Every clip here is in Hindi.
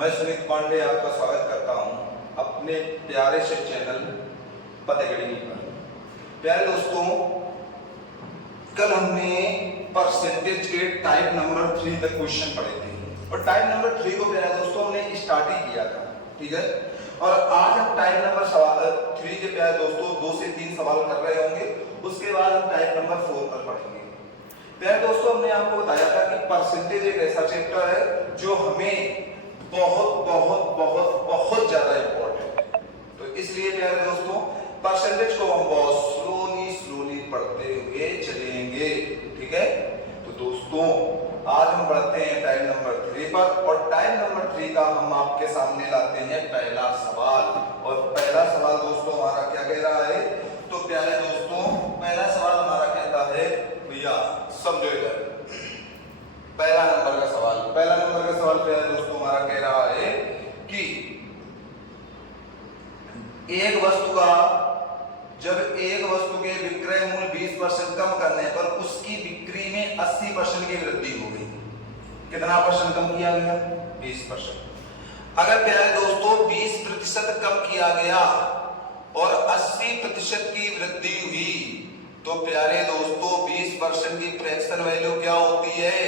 मैं सुमित पांडे आपका स्वागत करता हूं अपने प्यारे से चैनल पद अकेडमी पर। प्यारे दोस्तों, कल हमने परसेंटेज के टाइप नंबर 3 तक क्वेश्चन पढ़े थे और टाइप नंबर 3 को प्यारे दोस्तों हमने स्टार्ट ही किया था, ठीक है। और आज हम टाइप नंबर 3 के प्यारे दोस्तों 2 से 3 सवाल कर रहे होंगे, उसके बाद हम टाइप नंबर 4 पर पढ़ेंगे। प्यारे दोस्तों, हमने आपको बताया था कि परसेंटेज एक ऐसा चैप्टर है जो हमें बहुत बहुत बहुत बहुत ज्यादा इंपॉर्टेंट है। तो इसलिए प्यारे दोस्तों, परसेंटेज को हम बहुत स्लोली पढ़ते हुए चलेंगे, ठीक है। तो दोस्तों, आज हम पढ़ते हैं टाइप नंबर 3 पर और टाइप नंबर 3 का हम आपके सामने लाते हैं पहला सवाल। और पहला सवाल दोस्तों हमारा क्या कह रहा है? तो प्यारे दोस्तों, पहला सवाल हमारा कहता है, भैया समझो इधर, पहला नंबर का सवाल प्यारे दोस्तों हमारा कह रहा है कि जब एक वस्तु के विक्रय मूल्य 20% कम करने पर उसकी बिक्री में 80% की वृद्धि हो गई। कितना परसेंट कम किया गया? 20%। अगर प्यारे दोस्तों 20% कम किया गया और 80% की वृद्धि हुई, तो प्यारे दोस्तों 20% की फ्रैक्शन वैल्यू क्या होती है?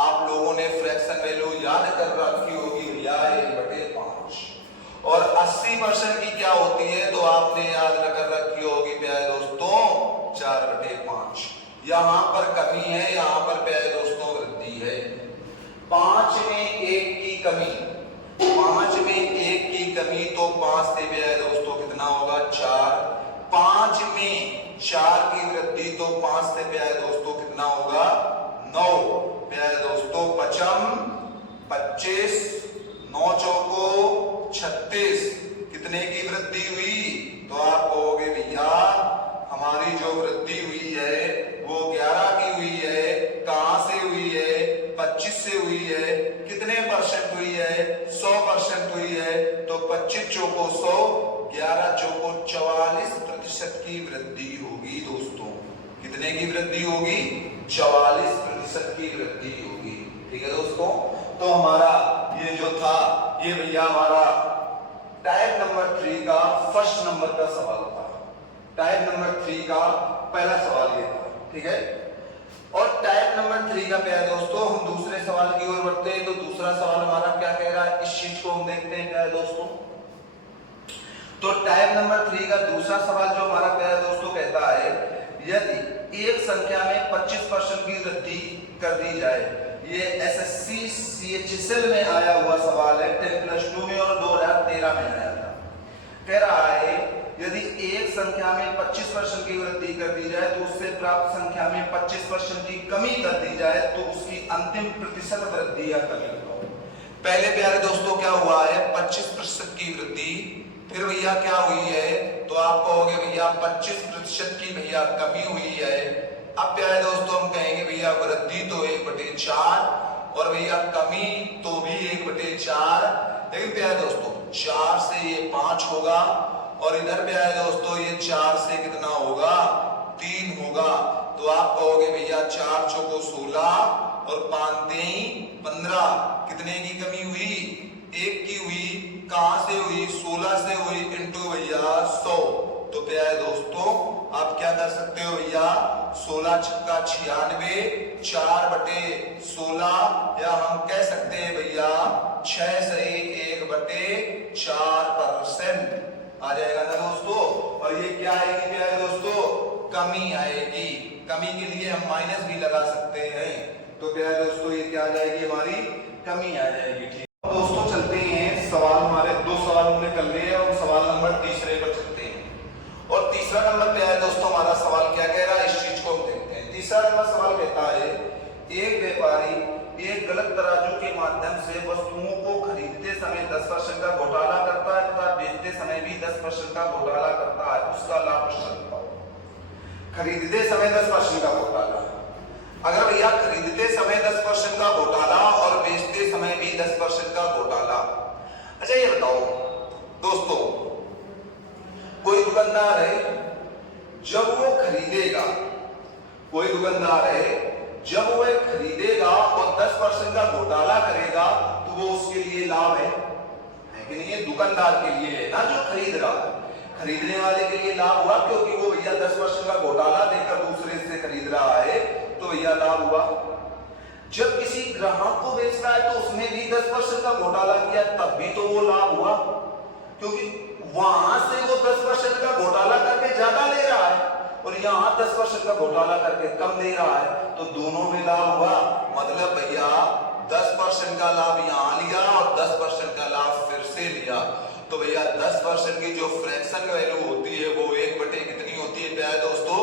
आप लोगों ने फ्रैक्शन वैल्यू याद कर रखी होगी भैया, 1/5। और 80% की क्या होती है तो आपने याद कर रखी होगी प्यारे दोस्तों 4/5। यहां पर कमी है, यहां पर प्यारे दोस्तों वृद्धि है। 5 में 1 की कमी, 5 में 1 की कमी, तो 5 से प्यारे दोस्तों कितना होगा? 4। 5 में 4 की वृद्धि, तो 5 से प्यारे दोस्तों कितना होगा? 9। प्यारे दोस्तों 25, 9 चौको 36, कितने की वृद्धि हुई? तो आप कहोगे भैया हमारी जो वृद्धि हुई है वो 11 की हुई है। कहां से हुई है? 25 से हुई है। कितने परसेंट हुई है? 100% हुई है। तो 25 चौको 100, 11 चौको 44% की वृद्धि होगी दोस्तों। कितने की वृद्धि होगी? 44% की वृद्धि होगी, ठीक है दोस्तों। तो हमारा ये जो था, ये भैया हमारा टाइप नंबर 3 का फर्स्ट नंबर का सवाल था। टाइप नंबर 3 का पहला सवाल ये था, ठीक है। और टाइप नंबर 3 का प्यारे दोस्तों हम दूसरे सवाल की ओर बढ़ते हैं। तो दूसरा सवाल हमारा क्या कह रहा है, इस चीज को हम देखते हैं प्यारे दोस्तों। तो टाइप नंबर 3 का दूसरा सवाल जो हमारा प्यारे दोस्तों कहता है, यदि एक संख्या में 25% की वृद्धि कर दी जाए। ये एसएससी सीएचएसएल में आया हुआ सवाल है, 10+2 में और 2013 में आया था। कह रहा है यदि एक संख्या में 25% की वृद्धि कर दी जाए तो उससे प्राप्त संख्या में 25% की कमी कर दी जाए तो उसकी अंतिम प्रतिशत वृद्धि या कमी बताओ। पहले प्यारे दोस्तों क्या हुआ है? 25% की वृद्धि, फिर भैया क्या हुई है? तो आप कहोगे भैया 25% की भैया कमी हुई है। अब प्यारे दोस्तों हम कहेंगे भैया वृद्धि तो 1/4 और भैया कमी तो भी 1/4। लेकिन प्यारे दोस्तों 4 से ये 5 होगा और इधर प्यारे दोस्तों ये 4 से कितना होगा? 3 होगा। तो आप कहोगे भैया 4 चौको 16 और 5 15, कितने की कमी हुई? 1 की हुई। कहां से हुई? 16 से हुई, इंटू भैया 100। तो प्यारे दोस्तों आप क्या कर सकते हो भैया? 16 छक्का 96, 4/16, या हम कह सकते हैं भैया 6 से 1/4% आ जाएगा ना दोस्तों। और ये क्या आएगी प्यारे दोस्तों? कमी आएगी। कमी के लिए हम माइनस भी लगा सकते हैं। तो प्यारे दोस्तों ये क्या आ जाएगी? हमारी कमी आ जाएगी, ठीक। दोस्तों चलते हैं सवाल, हमारे 2 सवाल हमने कर लिए और सवाल नंबर तीसरे पर चलते हैं। और तीसरा नंबर प्यारे दोस्तों हमारा सवाल क्या कह रहा है, इस चीज को हम देखते हैं। तीसरा नंबर सवाल कहता है, एक व्यापारी एक गलत तराजू के माध्यम से वस्तुओं को खरीदते समय 10% का घोटाला करता है तथा बेचते समय भी 10% का घोटाला करता है, उसका लाभ बताओ। खरीदते समय 10% का घोटाला, अगर भैया खरीदते समय 10% का घोटाला और बेचते समय भी 10% का घोटाला। अच्छा ये बताओ दोस्तों, कोई दुकानदार है जब वो खरीदेगा, कोई दुकानदार है जब वह खरीदेगा और 10% का घोटाला करेगा तो वो उसके लिए लाभ है कि नहीं? ये दुकानदार के लिए है ना, जो खरीद रहा है, खरीदने वाले के लिए लाभ हुआ, क्योंकि वो भैया 10% का घोटाला देकर दूसरे से खरीद रहा है, तो भैया लाभ हुआ। जब किसी ग्राहक को बेच रहा है तो उसने भी 10% का घोटाला किया, तब भी तो वो लाभ हुआ, क्योंकि वहां से वो 10% का घोटाला करके ज्यादा ले रहा है और यहाँ 10% का घोटाला करके कम दे रहा है, तो दोनों में लाभ हुआ। मतलब भैया 10% का लाभ यहाँ लिया और 10% का लाभ फिर से लिया, तो भैया 10% की जो फ्रैक्शन वैल्यू होती है वो 1/, कितनी होती है प्यारे दोस्तों?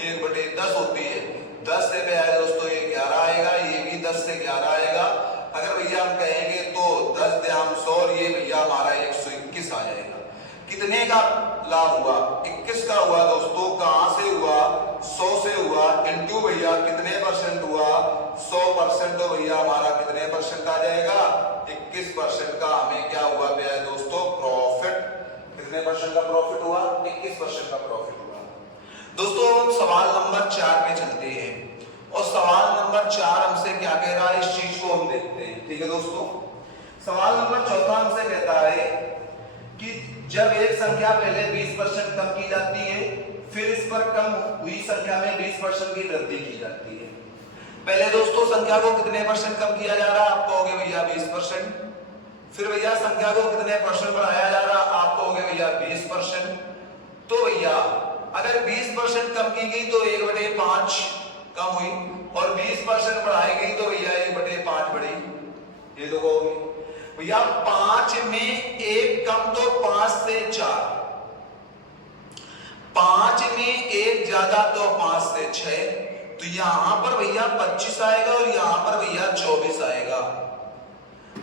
1/10 होती है। 10 से प्यारे दोस्तों ये 11 आएगा, ये भी 10 से 11 आएगा। अगर भैया हम कहेंगे तो 10 × 100 और ये भैया हमारा 121 आ जाएगा। कितने का लाभ हुआ? 21 का हुआ दोस्तों। कहां से हुआ? 100 से हुआ, इनटू भैया कितने परसेंट हुआ? 100%, तो भैया हमारा कितने परसेंट आ जाएगा? 21% का हमें क्या हुआ प्यारे दोस्तों? प्रॉफिट। कितने परसेंट का प्रॉफिट हुआ? 21% का प्रॉफिट हुआ। दोस्तों हम सवाल नंबर 4 पे चलते हैं और सवाल नंबर 4 हमसे क्या कह रहा है, इस चीज को हम देखते हैं। ठीक है दोस्तों, सवाल नंबर 4 हमसे कहता है कि जब एक संख्या पहले 20% कम की जाती है, फिर इस पर कम हुई संख्या में 20% की वृद्धि की जाती है। पहले दोस्तों संख्या को कितने परसेंट कम किया जा रहा है? आप कहोगे भैया 20%। फिर भैया संख्या को कितने परसेंट बढ़ाया जा रहा है? आप कहोगे भैया 20%। तो भैया अगर 20% कम की गई तो 1/5 कम हुई और 20% बढ़ाई गई तो भैया 1/5 बढ़ी। ये तो कहोगे भैया 5 में 1 कम तो 5 से 4, 5 में 1 ज्यादा तो 5 से 6, तो यहां पर भैया 25 आएगा और यहां पर भैया 24 आएगा।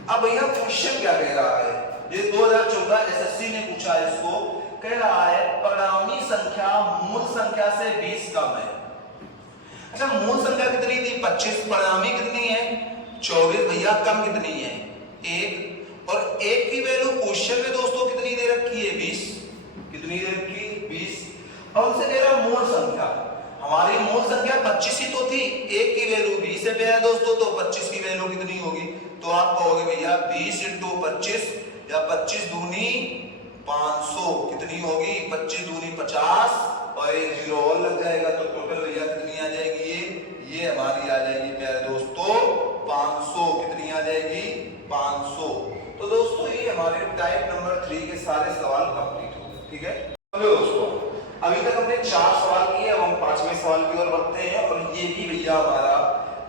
अब भैया क्वेश्चन क्या कह रहा है? ये 2014 एसएससी ने पूछा है, इसको कह रहा है परिणामी संख्या मूल संख्या से 20 कम है। अच्छा, मूल संख्या कितनी थी? 25, परिणामी कितनी है? 24। भैया कम कितनी है? 1। और 1 की वैल्यू क्वेश्चन में दोस्तों कितनी दे रखी है? 20। कितनी दे रखी है? 20। अब हमसे कह रहा मूल संख्या, हमारी मूल संख्या 25 ही तो थी, 1 की वैल्यू 20 है भैया दोस्तों, तो 25 की वैल्यू कितनी होगी? तो आप कहोगे भैया 20 × 25 या 25 दूनी 500, कितनी होगी? 25 दूनी 50 और 1 0 और लग जाएगा, तो टोटल भैया कितनी आ जाएगी? ये हमारी आ जाएगी प्यारे दोस्तों 500। कितनी आ जाएगी? 500। तो दोस्तों ये हमारे टाइप नंबर 3 के सारे सवाल कंप्लीट हो गए। ठीक है दोस्तों, अभी तक हमने 4 सवाल किए, अब हम 5वें सवाल की ओर बढ़ते हैं और ये भी भैया हमारा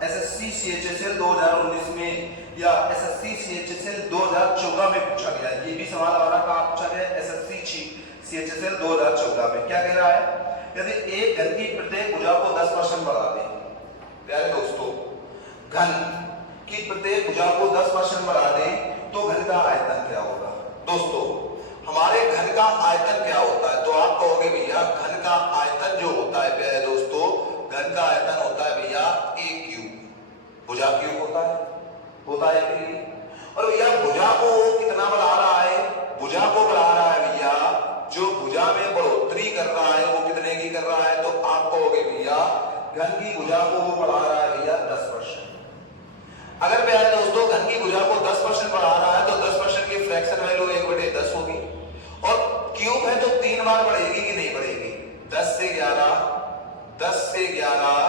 एसएससी सीएचएसएल 2019 में या एसएससी सीएचएसएल 2014 में पूछा गया है। ये भी सवाल हमारा कहां पूछा गया? एसएससी सीएचएसएल 2014 में। क्या कह रहा है? यदि एक घन की प्रत्येक भुजा को 10% बढ़ा दें, प्यारे दोस्तों घन की प्रत्येक भुजा को 10% बढ़ा दें तो घन का आयतन क्या होगा? दोस्तों हमारे घन का आयतन क्या होता है? तो आप कहोगे भैया घन का आयतन जो होता है प्यारे दोस्तों, घन का आयतन होता है भैया a क्यूब। भुजा क्यूब होता है कि, और भैया भुजा को कितना बढ़ा रहा है? भुजा को बढ़ा रहा है भैया, जो भुजा में बढ़ोतरी कर रहा है वो कितने की कर रहा है? तो आप कहोगे भैया घन की भुजा को वो बढ़ा रहा है भैया 10%। अगर प्यारे दोस्तों घन की भुजा को 10% बढ़ा रहा है तो 10% की फ्रैक्शन वैल्यू 1/10 होगी और क्यूब है तो 3 बार बढ़ेगी कि नहीं बढ़ेगी? 10 से 11, 10 से 11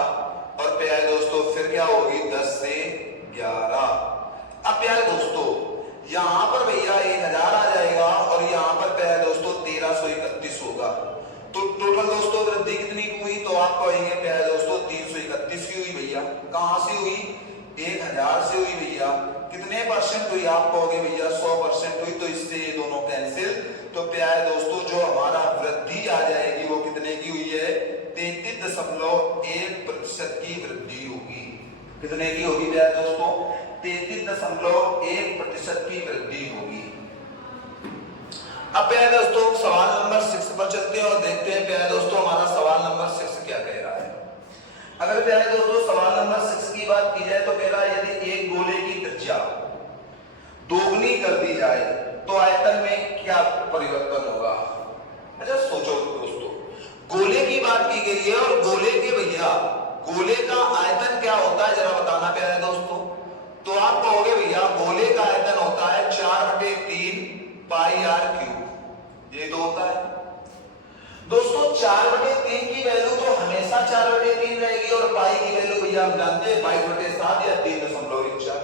और प्यारे दोस्तों फिर क्या होगी? 10 से 11। अब प्यारे दोस्तों यहां पर भैया 1000 आ जाएगा और यहां पर प्यारे दोस्तों 1331 होगा, तो टोटल दोस्तों वृद्धि कितनी हुई? तो आप कहेंगे प्यारे दोस्तों 331 की हुई भैया। कहां से हुई? 1000 से हुई भैया। कितने परसेंट हुई? आप कहोगे भैया 100% हुई, तो इससे ये दोनों कैंसिल। तो प्यारे दोस्तों जो हमारा वृद्धि आ जाएगी वो कितने की हुई है? 33.1% की वृद्धि होगी। कितने की होगी प्यारे दोस्तों? 33.1% की वृद्धि होगी। अब प्यारे दोस्तों सवाल नंबर 6 पर चलते हैं और देखते हैं प्यारे दोस्तों हमारा सवाल नंबर 6 क्या कह रहा है। अगर प्यारे दोस्तों सवाल नंबर 6 की बात की जाए तो कह रहा है यदि एक गोले की त्रिज्या दोगुनी कर दी जाए तो आयतन में क्या परिवर्तन होगा? अच्छा सोचो दोस्तों, गोले की बात की गई है और गोले के भैया गोले का आयतन क्या होता है जरा बताना प्यारे दोस्तों। तो आप कहोगे भैया गोले का आयतन होता है 4/3 पाई आर क्यूब, ये तो होता है दोस्तों। 4/3 की वैल्यू तो हमेशा 4/3 रहेगी और पाई की वैल्यू भैया हम जानते हैं 22/7 या 3.14।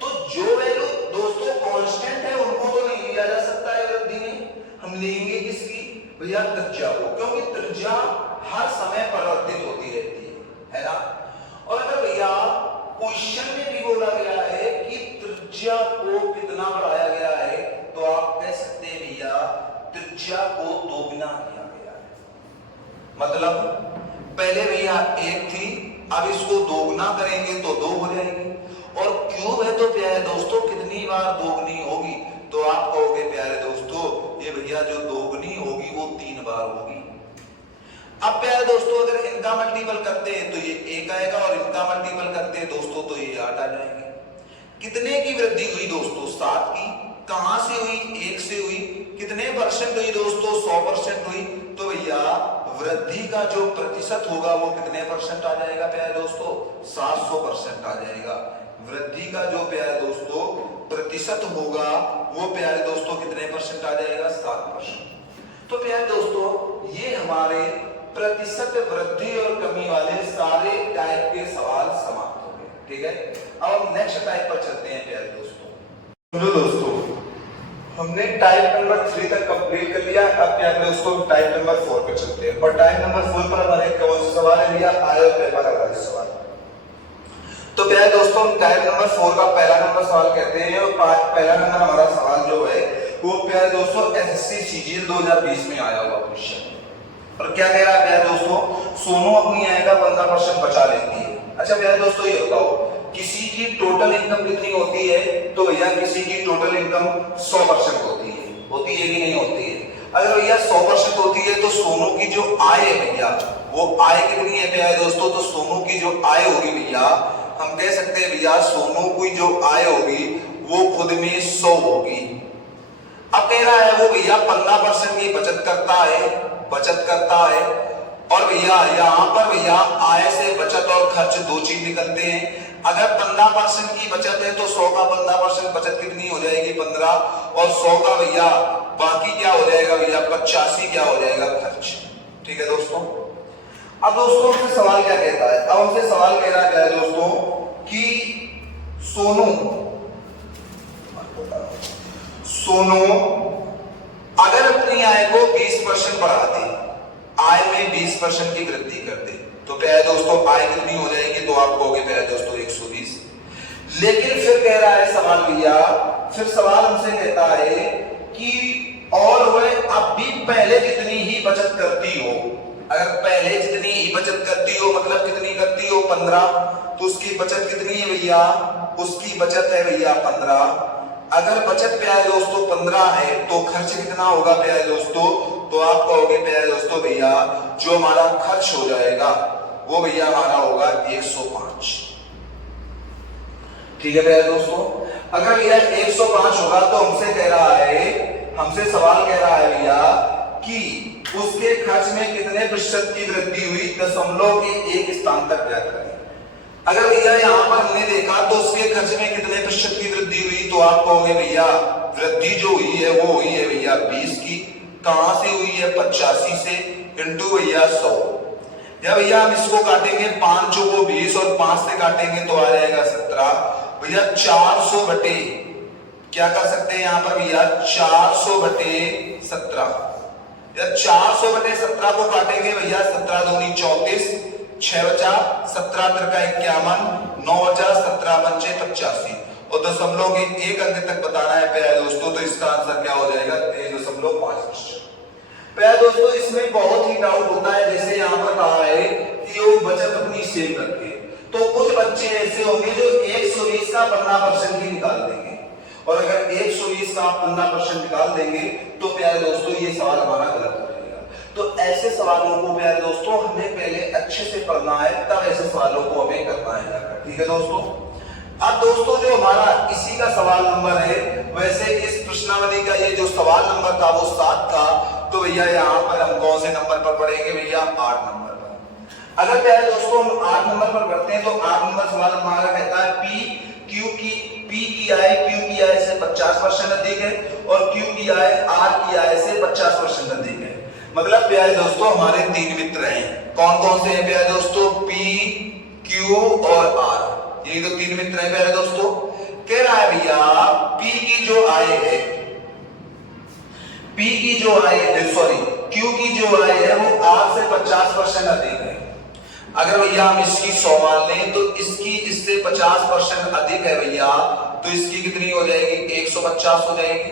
तो जो वैल्यू दोस्तों कांस्टेंट है उनको तो नहीं लिया जा सकता है वृद्धि में, हम लेंगे किसकी भैया त्रिज्या को, क्योंकि त्रिज्या हर समय परिवर्तित होती रहती है ना। और अगर भैया क्वेश्चन में भी बोला गया है कि त्रिज्या को कितना बढ़ाया गया है, तो आप कह सकते हैं भैया त्रिज्या को दोगुना किया गया है। मतलब पहले भैया 1 थी, अब इसको दोगुना करेंगे तो 2 हो जाएगी, और क्यूब है तो प्यारे दोस्तों कितनी बार दोगुनी होगी, तो आप कहोगे प्यारे दोस्तों ये भैया जो दोगुनी होगी वो 3 बार होगी। अब प्यारे दोस्तों अगर इनका मल्टीपल करते हैं तो ये 1 आएगा, और इनका मल्टीपल करते हैं दोस्तों तो ये 8 आ जाएंगे। कितने की वृद्धि हुई दोस्तों? 7 की। कहां से हुई? 1 से हुई। कितने % हुई दोस्तों? 100% हुई। तो भैया वृद्धि का जो प्रतिशत होगा वो कितने % आ जाएगा प्यारे दोस्तों? 700% आ जाएगा। वृद्धि का जो प्यारे दोस्तों प्रतिशत होगा वो प्यारे दोस्तों कितने % आ जाएगा? 7%। तो प्यारे दोस्तों ये हमारे प्रतिशत वृद्धि और कमी वाले सारे टाइप के सवाल समाप्त हो गए, ठीक है। अब हम नेक्स्ट टाइप पर चलते हैं प्यारे दोस्तों। तो दोस्तों हमने टाइप नंबर 3 तक कंप्लीट कर लिया। अब प्यारे दोस्तों टाइप नंबर 4 पे चलते हैं, और टाइप नंबर 4 पर हमारे कौन से सवाल है भैया? आयो पेपर आधारित सवाल। तो प्यारे दोस्तों हम टाइप नंबर 4 का पहला नंबर सवाल कहते हैं, और पहला नंबर हमारा सवाल जो है वो प्यारे दोस्तों एसएससी सीजीएल 2020 में आया हुआ क्वेश्चन। और क्या कह रहा है प्यारे दोस्तों? सोनू अपनी आय का 15% बचा लेती है। अच्छा प्यारे दोस्तों ये बताओ किसी की टोटल इनकम कितनी होती है? तो भैया किसी की टोटल इनकम 100% होती है कि नहीं होती है? अगर भैया 100% होती है तो सोनू की जो आय है भैया वो आय कितनी है प्यारे दोस्तों? तो सोनू की जो आय होगी भैया हम कह सकते हैं भैया सोनू की जो आय होगी वो खुद में 100 होगी। अब कह रहा है वो भैया 15% की बचत करता है, और भैया यहाँ पर भैया आय से बचत और खर्च दो चीज निकलते हैं। अगर 15% की बचत है तो 100 का 15% बचत कितनी हो जाएगी? 15, और 100 का भैया बाकी क्या हो जाएगा भैया? 85 क्या हो जाएगा? खर्च। ठीक है दोस्तों। अब दोस्तों हमसे सवाल क्या कहता है? अब हमसे सवाल कह रहा है दोस्तों कि सोनू अगर अपनी आय को 20% बढ़ा दे, आय में 20% की वृद्धि कर दे, तो प्यारे दोस्तों आय कितनी हो जाएगी? तो आप कहोगे प्यारे दोस्तों 120। लेकिन फिर कह रहा है सवाल भैया, फिर सवाल हमसे कहता है कि और वह अब भी पहले जितनी ही बचत करती हो, अगर पहले जितनी ही बचत करती हो मतलब कितनी करती हो? 15, तो उसकी बचत कितनी है भैया? उसकी बचत है भैया 15। अगर बचत प्यारे दोस्तों 15 है तो खर्च कितना होगा प्यारे दोस्तों? तो आप कहोगे प्यारे दोस्तों भैया जो हमारा खर्च हो जाएगा वो भैया हमारा होगा 105। ठीक है प्यारे दोस्तों। अगर भैया 105 होगा तो हमसे सवाल कह रहा है भैया कि उसके खर्च में कितने % की वृद्धि हुई? दशमलव के एक स्थान तक ज्ञात करें। अगर भैया यहाँ पर हमने देखा तो उसके खर्च में कितने % की वृद्धि हुई? तो आप कहोगे भैया वृद्धि जो हुई है वो हुई है भैया 20 की। कहां से हुई है? 85 से, इंटू भैया 100। या भैया हम इसको काटेंगे 5 चौको 20 और 5 से काटेंगे तो आ जाएगा 17। भैया 400 बटे क्या कर सकते हैं यहाँ पर भैया? 400 बटे 17। या 400 बटे 17 को काटेंगे भैया 17 दूनी 34, 6 बचा 17 त्रिका 51, 9 बचा 17 पंचे 85, और दशमलव के एक अंक तक बताना है प्यारे दोस्तों। तो इसका आंसर क्या हो जाएगा? 23.5%। प्यारे दोस्तों इसमें बहुत ही डाउट होता है, जैसे यहाँ पर कहा है कि वो बचत अपनी सेव करके, तो कुछ बच्चे ऐसे होंगे जो 120 का 15% ही निकाल देंगे, और अगर 120 का 15% निकाल देंगे तो प्यारे दोस्तों ये सवाल हमारा गलत हो जाएगा। तो ऐसे सवालों को प्यारे दोस्तों हमें पहले अच्छे से पढ़ना है, तब ऐसे सवालों को हमें करना है जाकर। ठीक है दोस्तों। अब दोस्तों जो हमारा इसी का सवाल नंबर है, वैसे इस प्रश्नावली का ये जो सवाल नंबर था वो 7 था, तो भैया यहाँ पर हम कौन से नंबर पर पढ़ेंगे भैया? 8 नंबर पर। अगर प्यारे दोस्तों हम 8 नंबर पर पढ़ते हैं तो 8 नंबर सवाल हमारा कहता है P क्यू की पी की आय क्यू की आय से 50% अधिक है और क्यू की आय आर की आय से 50% अधिक है। मतलब प्यारे दोस्तों हमारे तीन मित्र हैं, कौन कौन से हैं प्यारे दोस्तों? पी, क्यू और आर, ये तो तीन मित्र हैं प्यारे दोस्तों। कह रहा है भैया पी की जो आय है, पी की जो आय सॉरी क्यू की जो आय है वो आर से 50% अधिक है। अगर भैया हम इसकी 100 मान लें तो इसकी इससे 50% अधिक है भैया, तो इसकी कितनी हो जाएगी? 150 हो जाएगी।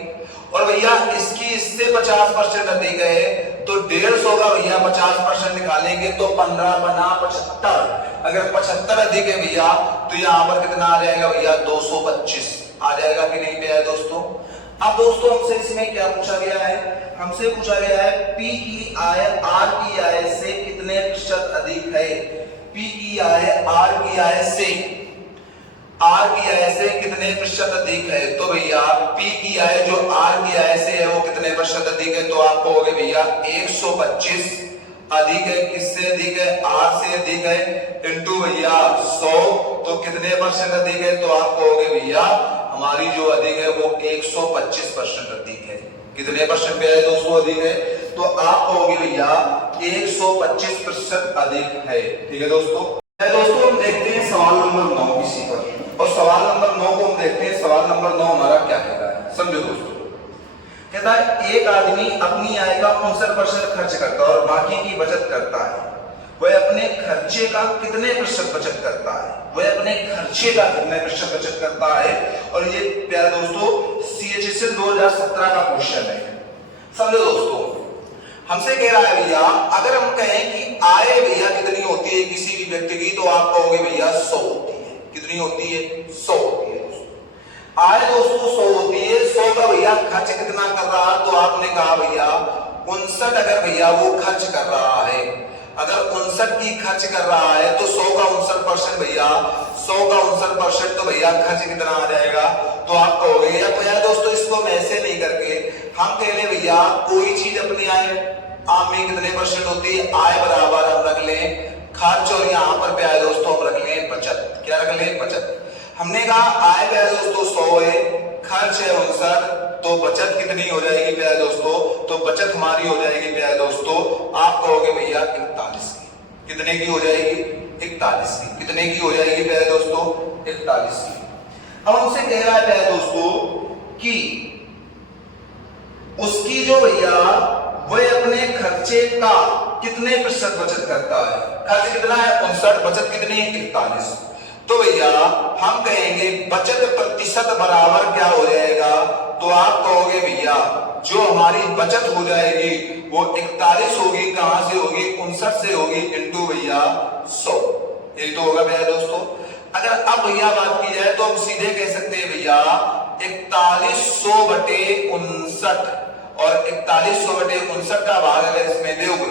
और भैया इसकी इससे 50% अधिक है तो 150 का भैया 50% निकालेंगे तो 15 बना 75। अगर 75 अधिक है भैया तो यहाँ पर कितना आ जाएगा भैया? 225 आ जाएगा कि नहीं भैया दोस्तों? अब दोस्तों हमसे इसमें क्या पूछा गया है? हमसे पूछा गया है पी की आय आर की आय से कितने प्रतिशत अधिक है? पी की आय आर की आय से, आर की आय से कितने प्रतिशत अधिक है? तो भैया पी की आय जो आर की आय से है वो कितने प्रतिशत अधिक है? तो आप कहोगे भैया 125 अधिक है, किससे अधिक है? आर से अधिक है, इंटू भैया 100, तो कितने परसेंट अधिक है? तो आप कहोगे भैया हमारी जो अधिक है वो 125% अधिक है। कितने परसेंट पे है दोस्तों अधिक है? तो आप कहोगे भैया 125% अधिक है। ठीक है दोस्तों। दोस्तों हम देखते हैं सवाल नंबर 9 इसी पर, और सवाल नंबर 9 को हम देखते हैं। सवाल नंबर 9 हमारा क्या कह रहा है, समझो दोस्तों। कहता है एक आदमी अपनी आय का 59% खर्च करता है और बाकी की बचत करता है, वह अपने खर्चे का कितने प्रतिशत बचत करता है? वह अपने खर्चे का कितने प्रतिशत बचत करता है? और ये प्यारे दोस्तों CHSL 2017 का क्वेश्चन है। समझो दोस्तों, हमसे कह रहा है भैया अगर हम कहें कि आय भैया कितनी होती है किसी भी व्यक्ति की, तो आप कहोगे भैया 100 होती है। कितनी होती है? 100 होती है दोस्तों। आय दोस्तों 100 होती है। 100 का भैया खर्च कितना कर रहा है? तो आपने कहा भैया 59 अगर भैया वो खर्च कर रहा है, अगर 59 की खर्च कर रहा है तो 100 का 59% भैया, 100 का 59% तो भैया खर्च कितना आ जाएगा? तो आप कहोगे या भैया दोस्तों इसको हम ऐसे नहीं करके हम कह ले भैया कोई चीज अपनी आय आम में कितने परसेंट होती है? आय बराबर हम रख लें खर्च, और यहाँ पर पे आए दोस्तों हम रख लें बचत। क्या रख लें? बचत। हमने कहा आय पे आए दोस्तों 100 है, खर्च है 59, तो बचत कितनी हो जाएगी प्यारे दोस्तों? तो बचत हमारी हो जाएगी प्यारे दोस्तों, आप कहोगे भैया 41 की। कितने की हो जाएगी? 41 की। कितने की हो जाएगी प्यारे दोस्तों? 41 की। अब हमसे कह रहा है प्यारे दोस्तों कि उसकी जो भैया वह अपने खर्चे का कितने प्रतिशत बचत करता है? खर्च कितना है? 59, बचत कितनी है? 41। तो भैया हम कहेंगे बचत प्रतिशत बराबर क्या हो जाएगा? तो आप कहोगे भैया जो हमारी बचत हो जाएगी वो 41 होगी। कहां से होगी? 59 से होगी, इंटू भैया 100। यही तो होगा भैया दोस्तों। अगर अब भैया बात की जाए तो हम सीधे कह सकते हैं भैया 4100 बटे 59, और 4100 बटे 59 का भाग अगर इसमें दोगे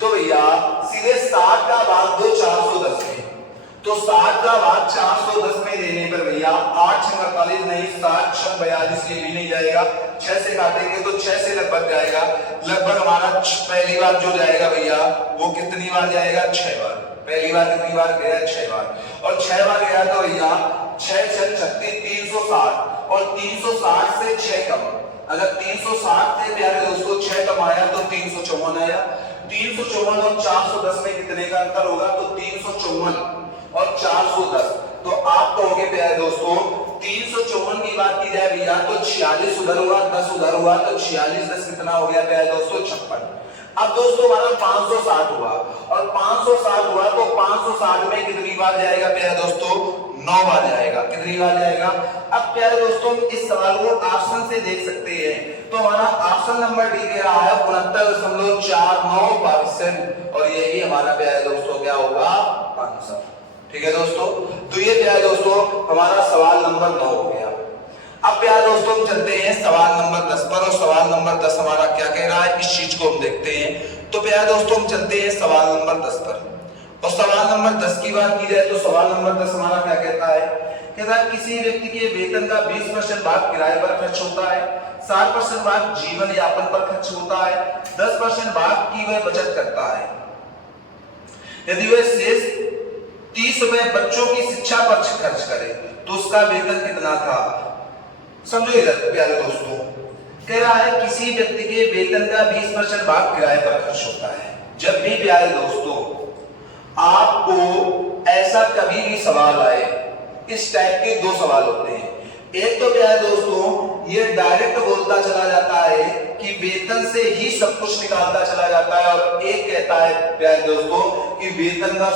तो भैया सीधे 60 का भाग दो 410 में, तो 60 का भाग 410 में देने पर भैया 8 6 48 नहीं 7 6 42 ये भी नहीं जाएगा, 6 से काटेंगे तो 6 से लगभग जाएगा। लगभग हमारा पहली बार जो जाएगा भैया वो कितनी बार जाएगा? 6 बार। पहली बार कितनी बार गया? 6 बार। और 6 बार गया तो भैया 6 6 36 360, और 360 से 6 कम। अगर 360 से प्यारे दोस्तों 6 कम आया तो 354 आया। 354 और 410 में कितने का अंतर होगा? तो 354 और 410। तो आप कहोगे प्यारे दोस्तों 354 की बात की जाए भैया तो 46 उधर हुआ, 10 उधर हुआ, तो 46 10 कितना हो गया प्यारे दोस्तों? 56। अब दोस्तों हमारा 560 हुआ, और 560 हुआ तो 560 में कितनी बार जाएगा प्यारे दोस्तों? 9 बार जाएगा। कितनी बार जाएगा? अब प्यारे दोस्तों इस सवाल को ऑप्शन से देख सकते हैं, तो हमारा ऑप्शन नंबर डी कह रहा है 69.49%, और यही हमारा प्यारे दोस्तों क्या होगा? आंसर। ठीक है दोस्तों, तो ये प्यारे दोस्तों हमारा सवाल नंबर 9 हो गया। अब प्यारे दोस्तों हम चलते हैं सवाल नंबर 10 पर, और सवाल नंबर 10 हमारा क्या कह रहा है इस चीज को हम देखते हैं। तो प्यारे दोस्तों हम चलते हैं सवाल नंबर 10 पर, और सवाल नंबर 10 की बात की जाए तो सवाल नंबर 10 हमारा क्या कहता है? कहता है किसी व्यक्ति के वेतन का 20% भाग किराए पर खर्च होता है, 60% भाग जीवन यापन पर खर्च होता है, 10% भाग की वह बचत करता है। यदि वह शेष 30 रुपए बच्चों की शिक्षा पर खर्च करे तो उसका वेतन कितना था। समझो इधर प्यारे दोस्तों, कह रहा है किसी व्यक्ति के वेतन का 20% भाग किराए पर खर्च होता है। जब भी प्यारे दोस्तों आपको ऐसा कभी भी सवाल आए, इस टाइप के दो सवाल होते हैं। एक तो प्यारे दोस्तों ये डायरेक्ट बोलता चला जाता है कि वेतन से ही सब कुछ निकालता चला जाता है, और एक कहता है प्यारे दोस्तों कि वेतन का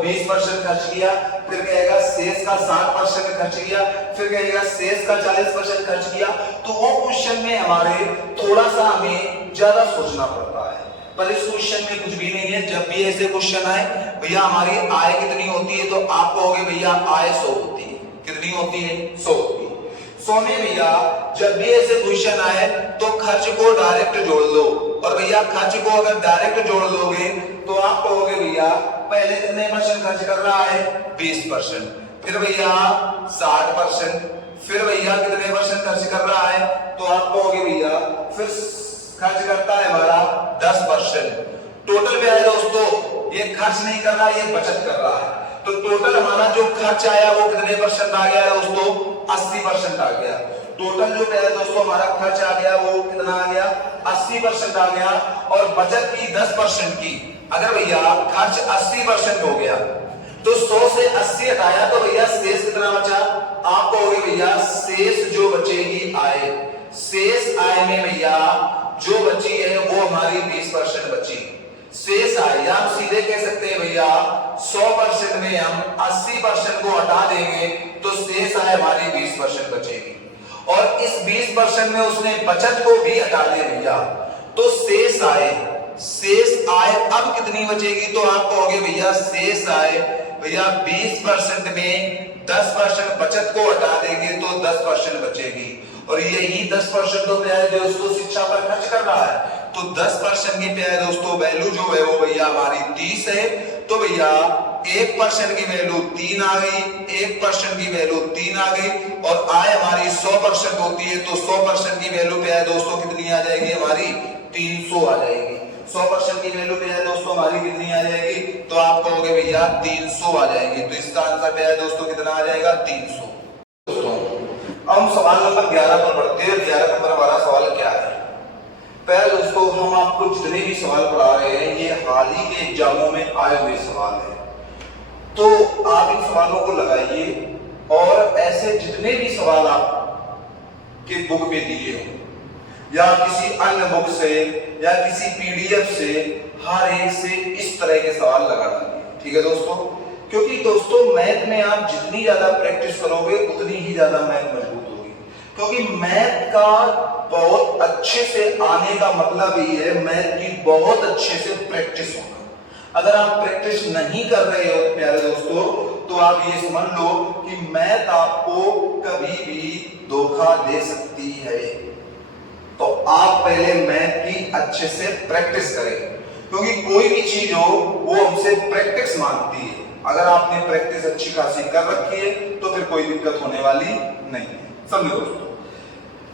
20% खर्च किया, फिर कहेगा शेष का 60% खर्च किया, फिर कहेगा शेष का 40% खर्च किया। तो वो क्वेश्चन में हमारे थोड़ा सा हमें ज्यादा सोचना पड़ता है, पर इस क्वेश्चन में कुछ भी नहीं है। जब भी ऐसे क्वेश्चन आए, भैया हमारी आय कितनी होती है, तो आप कहोगे भैया आय 100 होती है। कितनी होती है? 100 होती है। 100 में भैया जब भी ऐसे क्वेश्चन आए तो खर्च को डायरेक्ट जोड़ लो, और भैया खर्च को अगर डायरेक्ट जोड़ लोगे तो आप कहोगे भैया पहले कितने परसेंट खर्च कर रहा है? 20%, फिर भैया 60%, फिर भैया कितने परसेंट खर्च कर रहा है, तो आप कहोगे भैया फिर खर्च करता है हमारा 10%। टोटल में है दोस्तों ये खर्च नहीं कर रहा, ये बचत कर रहा है। तो टोटल हमारा जो खर्च आया वो कितने परसेंट आ गया दोस्तों? 80% आ गया। टोटल जो है दोस्तों हमारा खर्च आ गया वो कितना आ गया? 80% आ गया। और बचत की 10% की। अगर भैया खर्च 80% हो गया तो 100 से 80 हटाया तो भैया शेष कितना बचा? आप कहोगे भैया शेष जो बचेगी आय, शेष आय में भैया जो बची है वो हमारी 20% बची। शेष आय या हम सीधे कह सकते हैं भैया 100% में हम 80% को हटा देंगे तो शेष आय हमारी 20% बचेगी। और इस 20% में उसने बचत को भी हटा दिया भैया, तो शेष आय अब कितनी बचेगी? तो आप कहोगे भैया शेष आय भैया 20% में 10% बचत को हटा देंगे तो 10% बचेगी। और यही 10% तो प्यारे दोस्तों शिक्षा पर खर्च कर रहा है। तो 10% की प्यारे दोस्तों वैल्यू जो है वो भैया हमारी 30 है। तो भैया 1% की वैल्यू 3 आ गई, 1% की वैल्यू 3 आ गई, और आय हमारी 100% होती है तो 100% की वैल्यू प्यारे दोस्तों कितनी आ जाएगी? हमारी 300 आ जाएगी। 100% की वैल्यू प्यारे दोस्तों हमारी कितनी आ जाएगी? तो आप कहोगे भैया 300 आ जाएगी। तो इसका आंसर प्यारे दोस्तों कितना आ जाएगा? 300। दोस्तों अब हम सवाल नंबर 11 पर बढ़ते हैं। 11 नंबर हमारा सवाल क्या है? पहले दोस्तों हम आपको जितने भी सवाल पढ़ा रहे हैं ये हाल ही के एग्जामों में आए हुए सवाल हैं, तो आप इन सवालों को लगाइए और ऐसे जितने भी सवाल आप के बुक में दिए हो या किसी अन्य बुक से या किसी पीडीएफ से, हर एक से इस तरह के सवाल लगा दीजिए। ठीक है दोस्तों, क्योंकि दोस्तों मैथ में आप जितनी ज्यादा प्रैक्टिस करोगे उतनी ही ज्यादा मैथ मजबूत होगी। क्योंकि मैथ का बहुत अच्छे से आने का मतलब ही है मैथ की बहुत अच्छे से प्रैक्टिस होना। अगर आप प्रैक्टिस नहीं कर रहे हो प्यारे दोस्तों तो आप ये समझ लो कि मैथ आपको कभी भी धोखा दे सकती है। तो आप पहले मैथ की अच्छे से प्रैक्टिस करें, क्योंकि कोई भी चीज हो वो हमसे प्रैक्टिस मांगती है। अगर आपने प्रैक्टिस अच्छी खासी कर रखी है तो फिर कोई दिक्कत होने वाली नहीं है। समझो दोस्तों,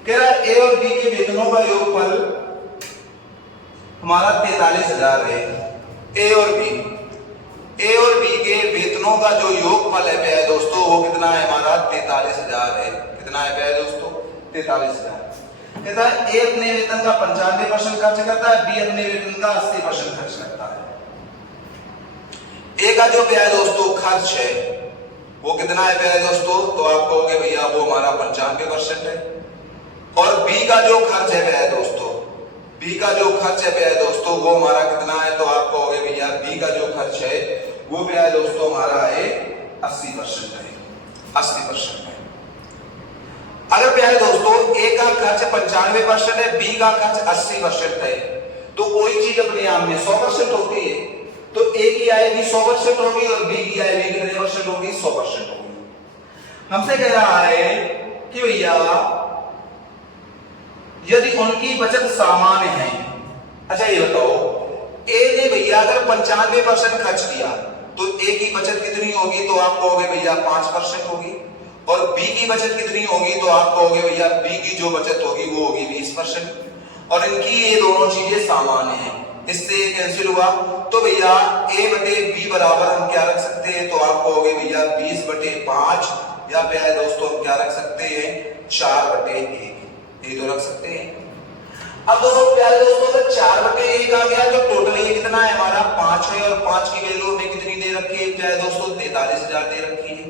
कह रहा है ए और बी के वेतनों का योगफल हमारा 43,000 है। ए और बी के वेतनों का जो योगफल है प्यारे दोस्तों वो कितना है? हमारा 43,000 है। कितना है प्यारे दोस्तों? 43,000। कहता है ए अपने वेतन का 95% खर्च करता है, बी अपने वेतन का 80% खर्च करता है। ए का जो प्यारे दोस्तों खर्च है वो कितना है प्यारे दोस्तों? तो आप कहोगे भैया वो हमारा 95% है। और बी का जो खर्च है प्यारे दोस्तों, बी का जो खर्च है प्यारे दोस्तों वो हमारा कितना है? तो आप कहोगे भैया बी का जो खर्च है वो प्यारे दोस्तों हमारा है 80% है। 80% है। अगर प्यारे दोस्तों ए का खर्च 95% है, बी का खर्च 80% है, तो कोई चीज अपने आप में 100% होती है। तो ए की आय भी 100% होगी और बी की आय भी कितने परसेंट होगी? 100% होगी। हमसे कह रहा है कि भैया यदि उनकी बचत सामान्य है। अच्छा ये बताओ, ए ने भैया अगर 95% खर्च किया तो ए की बचत कितनी होगी? तो आप कहोगे भैया 5% होगी। और बी की बचत कितनी होगी? तो आप कहोगे भैया बी की जो बचत होगी वो होगी 20%। और इनकी ये दोनों चीजें सामान्य हैं, इससे कैंसिल हुआ। तो भैया a बटे b बराबर हम क्या रख सकते हैं? तो आप कहोगे भैया 20/5 या प्यारे दोस्तों हम क्या रख सकते हैं 4/1, ये तो रख सकते हैं। अब दोस्तों प्यारे दोस्तों अगर 4/1 आ गया तो टोटल ये कितना है हमारा 5 है, और 5 की वैल्यू हमें कितनी दे रखी है प्यारे दोस्तों 43,000 दे रखी है।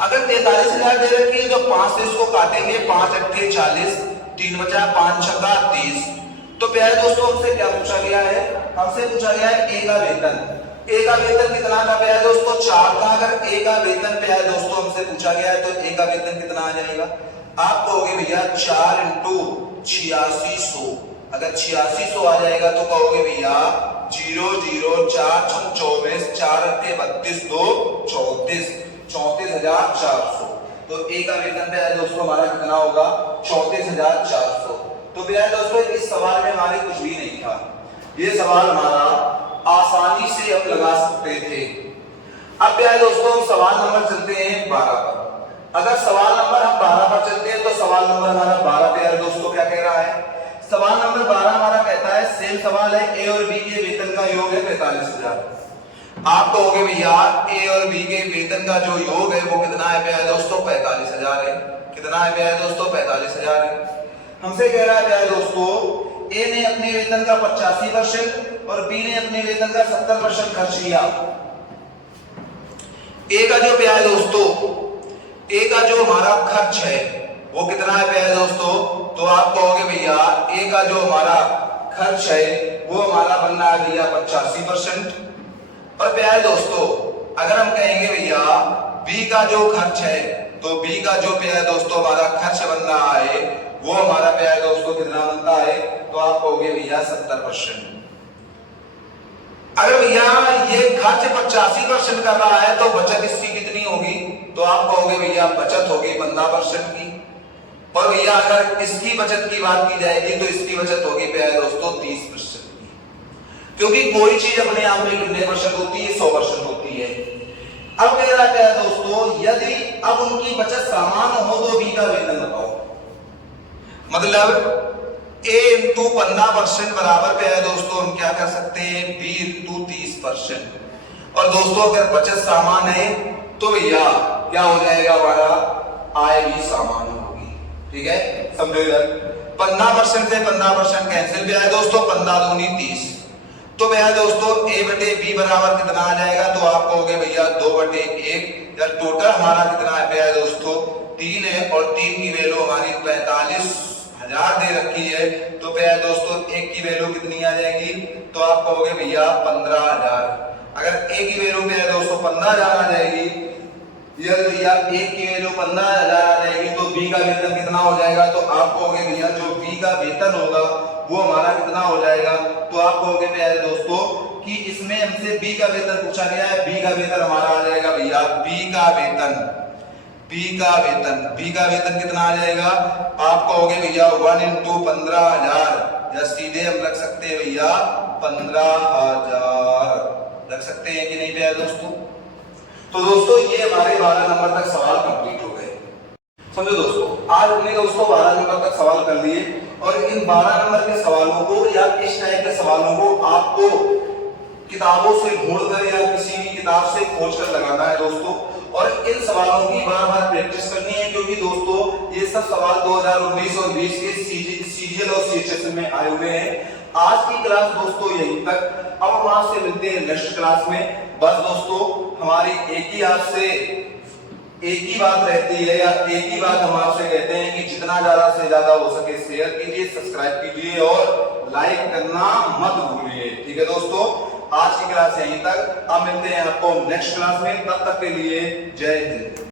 अगर 43,000 दे रखी है तो 5 से इसको काटेंगे, 5 अट्ठे 40, 3 बचा 5 छक्का 30। तो प्यारे दोस्तों हमसे क्या पूछा गया है, हमसे पूछा गया है ए का वेतन। ए का वेतन कितना था प्यारे दोस्तों 4 था। अगर ए का वेतन प्यारे दोस्तों हमसे पूछा गया है तो ए का वेतन कितना आ जाएगा, आप कहोगे भैया 4 × 8600। अगर 8600 आ जाएगा तो कहोगे भैया 0 0 4 6 24, 4 अट्ठे 32, 2 34, 34,400। तो ए का वेतन प्यारे दोस्तों हमारा कितना होगा 34,400। तो प्यारे दोस्तों इस सवाल में हमारे कुछ भी नहीं था, ये सवाल हमारा आसानी से हम लगा सकते थे। अब प्यारे दोस्तों सवाल नंबर चलते हैं 12 पर। अगर सवाल नंबर हम 12 पर चलते हैं तो सवाल नंबर हमारा 12 प्यारे दोस्तों क्या कह रहा है, सवाल नंबर 12 हमारा कहता है सेम सवाल है, ए और बी के वेतन का योग है 45,000। आप कहोगे भैया ए और बी के वेतन का जो योग है वो कितना है प्यारे दोस्तों 45,000 है। कितना है प्यारे दोस्तों 45,000 है। हमसे कह रहा है प्यारे दोस्तों ए ने अपने वेतन का 85% और बी ने अपने वेतन का 70% खर्च किया। ए का जो प्यारे दोस्तों ए का जो हमारा खर्च है वो कितना है प्यारे दोस्तों, तो आप कहोगे भैया ए का जो हमारा खर्च है वो हमारा बन रहा है भैया 85%। और प्यारे दोस्तों अगर हम कहेंगे भैया बी का जो खर्च है तो बी का जो प्यारे दोस्तों हमारा खर्च बन रहा है वो हमारा प्यारे दोस्तों कितना बनता है, तो आप कहोगे भैया 70%। अगर भैया ये खर्च 85% कर रहा है तो बचत इसकी कितनी होगी, तो आप कहोगे भैया बचत होगी 15% की। और भैया अगर इसकी बचत की बात की जाएगी तो इसकी बचत होगी प्यारे दोस्तों 30% की, क्योंकि कोई चीज अपने आप में कितने % होती है 100% होती है। अब कह रहा है दोस्तों यदि अब उनकी बचत समान हो तो बी का वेतन बताओ, मतलब a × 15% बराबर पे है दोस्तों हम क्या कर सकते हैं b × 30%। और दोस्तों अगर बचत समान है तो भैया क्या हो जाएगा हमारा आय भी समान होगी, ठीक है समझो इधर 15% से 15% कैंसिल भी है दोस्तों, 15 दूनी 30। तो भैया दोस्तों a/b बराबर कितना आ जाएगा, तो आप कहोगे भैया 2/1 या टोटल हमारा कितना है भैया दोस्तों 3 है, और 3 की वैल्यू हमारी 45,000 दे रखी है। तो भैया दोस्तों 1 की वैल्यू कितनी आ जाएगी, तो आप कहोगे भैया 15,000। अगर a की वैल्यू भैया दोस्तों 15,000 आ जाएगी, यदि भैया a की वैल्यू 15,000 आ जाएगी तो b का वेतन कितना हो जाएगा, तो आप कहोगे भैया जो b का वेतन होगा वो हमारा कितना हो जाएगा, तो आप कहोगे प्यारे दोस्तों कि इसमें हमसे b का वेतन पूछा गया है, b का वेतन हमारा आ जाएगा भैया b का वेतन कितना आ जाएगा, आप कहोगे भैया 1 × 15,000 या सीधे हम रख सकते हैं भैया 15,000 रख सकते हैं कि नहीं प्यारे दोस्तों। तो दोस्तों ये हमारे 12 नंबर तक सवाल कंप्लीट हो गए। समझो दोस्तों आज हमने दोस्तों 12 नंबर तक सवाल कर लिए, और इन 12 नंबर के सवालों को या इस टाइप के सवालों को आपको किताबों से ढूंढकर या किसी भी किताब से खोज कर लगाना है दोस्तों, और इन सवालों की बार-बार प्रैक्टिस करनी है, क्योंकि दोस्तों ये सब सवाल 2019 और 20 के सीजीएल और सीएचएस में आए हुए हैं। आज की क्लास दोस्तों यहीं तक। अब हम आपसे मिलते हैं नेक्स्ट क्लास में। बस दोस्तों हमारी एक ही बात रहती है, या एक ही बात हम आपसे कहते हैं कि जितना ज्यादा से ज्यादा हो सके शेयर कीजिए, सब्सक्राइब कीजिए और लाइक करना मत भूलिए, ठीक है दोस्तों। आज की क्लास यहीं तक। अब मिलते हैं आपको नेक्स्ट क्लास में, तब तक के लिए जय हिंद।